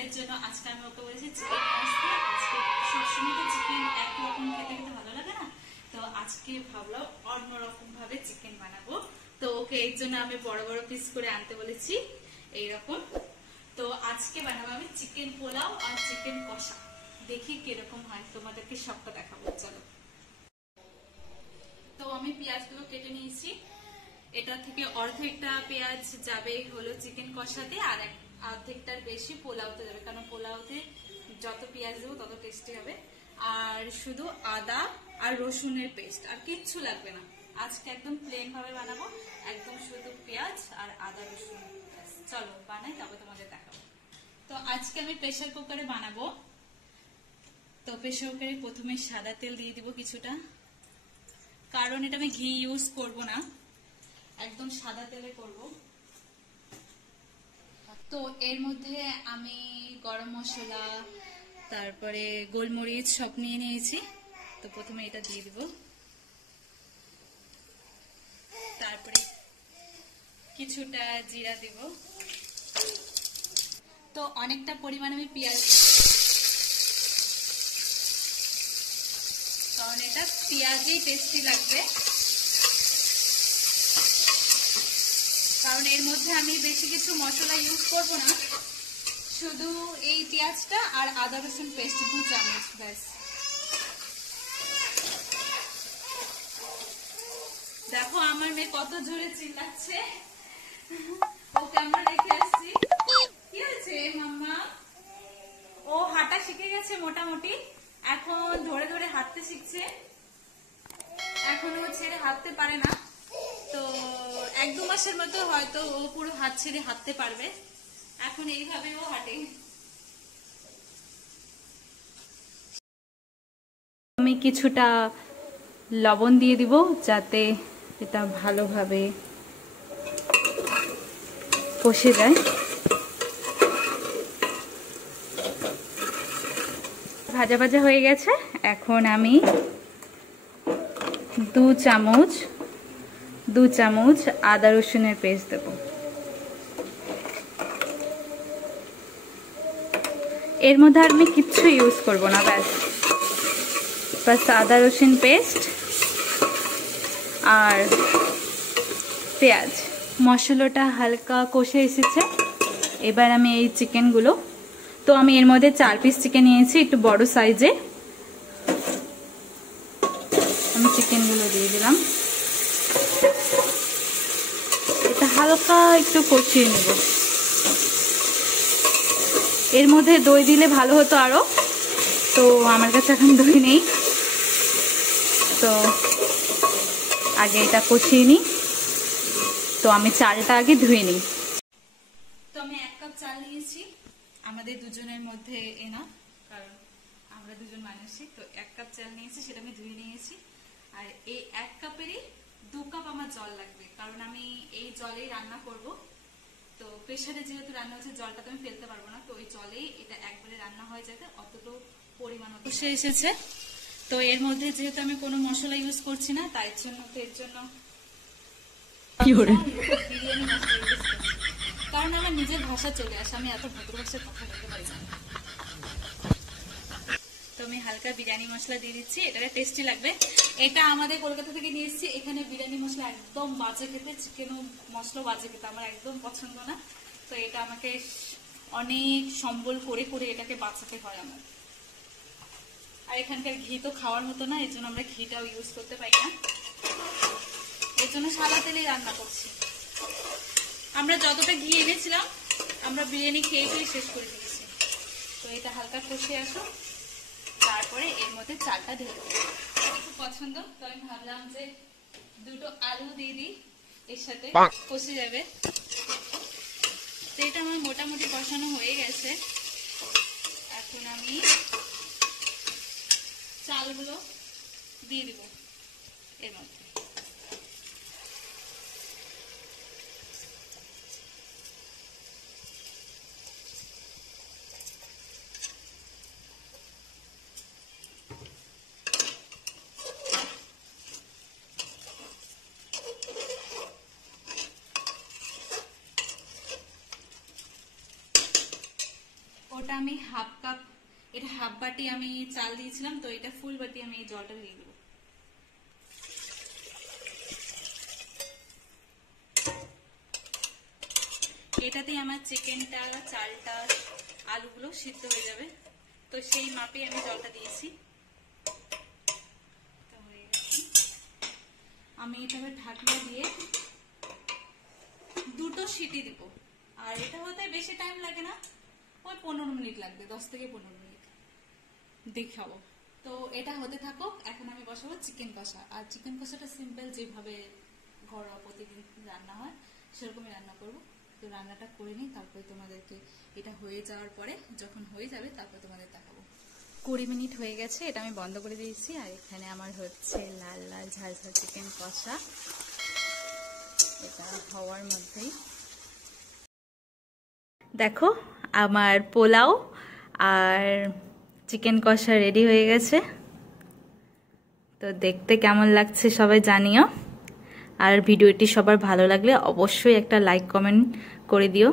হালকার জন্য আজকে আমি ওকে বলেছি চিকেন আসতে। আজকে সবসময় তো চিকেন একরকম খেতে খেতে ভালো লাগে না, তো আজকে ভাবলাম অন্যরকম ভাবে চিকেন বানাবো। তো ওকে এর জন্য আমি বড় বড় পিস করে আনতে বলেছি এইরকম। তো আজকে বানাবো আমি চিকেন পোলাও আর চিকেন কষা। দেখি কিরকম হয়, তোমাদেরকে সবটা দেখাবো। চলো। তো আমি পেঁয়াজগুলো কেটে নিয়েছি। এটা থেকে অর্ধেকটা পেঁয়াজ যাবে হলো চিকেন কষাতে, আর অর্ধেকটার বেশি পোলাওতে যাবে, কারণ পোলাওতে যত পেঁয়াজ দেবো তত টেস্টি হবে। আর শুধু আদা আর রসুনের পেস্ট, আর কিচ্ছু লাগবে না। আজকে একদম প্লেন ভাবে বানাবো, একদম শুধু পেঁয়াজ আর আদা রসুন। চলো বানাই, তবে তোমাদের দেখাবো। তো আজকে আমি প্রেসার কুকারে বানাবো। তো প্রেসার কুকারে প্রথমে সাদা তেল দিয়ে দিব কিছুটা, কারণ এটা আমি ঘি ইউজ করব না, একদম সাদা তেলে করব। তো এর মধ্যে আমি গরম মশলা, তারপরে গোলমরিচ সব নিয়ে নিয়েছি। তো প্রথমে এটা দিয়ে দিব, তারপরে কিছুটা জিরা দিব। তো অনেকটা পরিমাণ আমি পেঁয়াজ, কারণ এটা পেঁয়াজেই টেস্টি লাগবে, কারণ এর মধ্যে আমি বেশি কিছু মশলা ইউজ করব না, শুধু এই পেঁয়াজটা আর আদা রসুন পেস্ট 2 চামচ ব্যাস। দেখো আমার মেয়ে কত জোরে চিল্লাচ্ছে, ওকে আমরা রেখে আসছি। কি হয়েছে মাম্মা? ও হাঁটা শিখে গেছে মোটামুটি, এখন ধরে ধরে হাঁটতে শিখছে, এখনো ছেড়ে হাঁটতে পারে না। তো 1-2 মাসের মতো হয়তো ও পুরো হাত ছেড়ে হাঁটতে পারবে, এখন এইভাবে ও হাঁটে। আমি কিছুটা লবণ দিয়ে দিব, যাতে এটা ভালোভাবে কষে যায়। ভাজা ভাজা হয়ে গেছে, এখন আমি 2 চামচ আদা রসুনের পেস্ট দেব। এর মধ্যে আর আমি কিচ্ছু ইউজ করব না, বাস আদা রসুন পেস্ট আর পেঁয়াজ। মশলাটা হালকা কষে এসেছে, এবার আমি এই চিকেনগুলো, তো আমি এর মধ্যে 4 পিস চিকেন নিয়েছি, একটু বড় সাইজে। আমি চিকেনগুলো দিয়ে দিলাম, এটা হালকা একটু কষিয়ে নেব। এর মধ্যে দই দিলে ভালো হতো আরো, তো আমার কাছে এখন দই নেই, তো আগে এটা কষিয়ে নিই। তো আমি চালটা আগে ধুয়ে নিই। তো আমি 1 কাপ চাল নিয়েছি, আমাদের দুজনের মধ্যে এনা, কারণ আমরা দুজন মানুষই। তো 1 কাপ চাল নিয়েছি, সেটা আমি ধুয়ে নিয়েছি। আর এই 1 কাপেরই 2 কাপ আমার জল লাগবে, কারণ আমি এই জলেই রান্না করব। তো প্রেসারে যেহেতু রান্না হচ্ছে, জলটা তো আমি ফেলতে পারবো না, তো ওই জলেই এটা একবারে রান্না হয়ে যাবে, অতটুকু পরিমাণ কষে এসেছে। তো এর মধ্যে যেহেতু আমি কোনো মশলা ইউজ করছি না, তাই জন্য এর জন্য বিরিয়ানি মশলা ইউজ করছি, কারণ আমার নিজের ভাষা চলে আসে, আমি এত ভদ্র ভাষায় কথা বলতে পারি না। তো আমি হালকা বিরিয়ানি মশলা দিয়ে দিচ্ছি, এটা টেস্টি লাগবে। এটা আমাদের কলকাতা থেকে নিয়ে এসেছি, এখানে বিরিয়ানি মশলা একদম বাজে খেতে, চিকেনও মশলা বাজে খেতে আমার একদম পছন্দ না। তো এটা আমাকে অনেক সম্বল করে করে এটাকে বাঁচাতে হয় আমার। আর এখানকার ঘি তো খাওয়ার মতো না, এর জন্য আমরা ঘিটাও ইউজ করতে পারি না, এর জন্য সাদা তেলেই রান্না করছি। আমরা যতটা ঘি এনেছিলাম আমরা বিরিয়ানি খেয়ে খেয়ে শেষ করে দিয়েছি। তো এটা হালকা কষে আসো, তারপরে এর মধ্যে চালটা ঢেলে দেবো। খুব পছন্দ, তো আমি ভাবলাম যে 2টো আলু দিয়ে দিই, এর সাথে কষে যাবে। তো এটা আমার মোটামুটি কষানো হয়ে গেছে, এখন আমি চালগুলো দিয়ে দিব এর মধ্যে। জলটা আমি হাফ কাপ, এটা হাফ বাটি আমি চাল দিয়েছিলাম, তো এটা ফুল বাটি আমি এই জলটা দিয়ে দেবো। এটাতেই আমার চিকেনটা, চালটা, আলুগুলো সিদ্ধ হয়ে যাবে, তো সেই মাপে আমি জলটা দিয়েছি। আমি এটা ঢাকনা দিয়ে 2টো সিটি দিব। আর এটা হতে বেশি টাইম লাগে না, ওই 15 মিনিট লাগবে, 10 থেকে 15 মিনিট দেখাবো। তো এটা হতে থাকুক, এখন আমি বসাবো চিকেন কষা। আর চিকেন কষাটা সিম্পল যেভাবে ঘরোয়া প্রতিদিন রান্না হয় সেরকমই রান্না করব। তো রান্নাটা করে নিই, তারপরে তোমাদেরকে এটা হয়ে যাওয়ার পরে, যখন হয়ে যাবে তারপর তোমাদের দেখাবো। 20 মিনিট হয়ে গেছে, এটা আমি বন্ধ করে দিয়েছি। আর এখানে আমার হচ্ছে লাল লাল ঝাল ঝাল চিকেন কষা, এটা হওয়ার মধ্যেই দেখো আমার পোলাও আর চিকেন কষা রেডি হয়ে গেছে। তো দেখতে কেমন লাগছে সবাই জানিও। আর ভিডিওটি সবার ভালো লাগলে অবশ্যই একটা লাইক কমেন্ট করে দিও।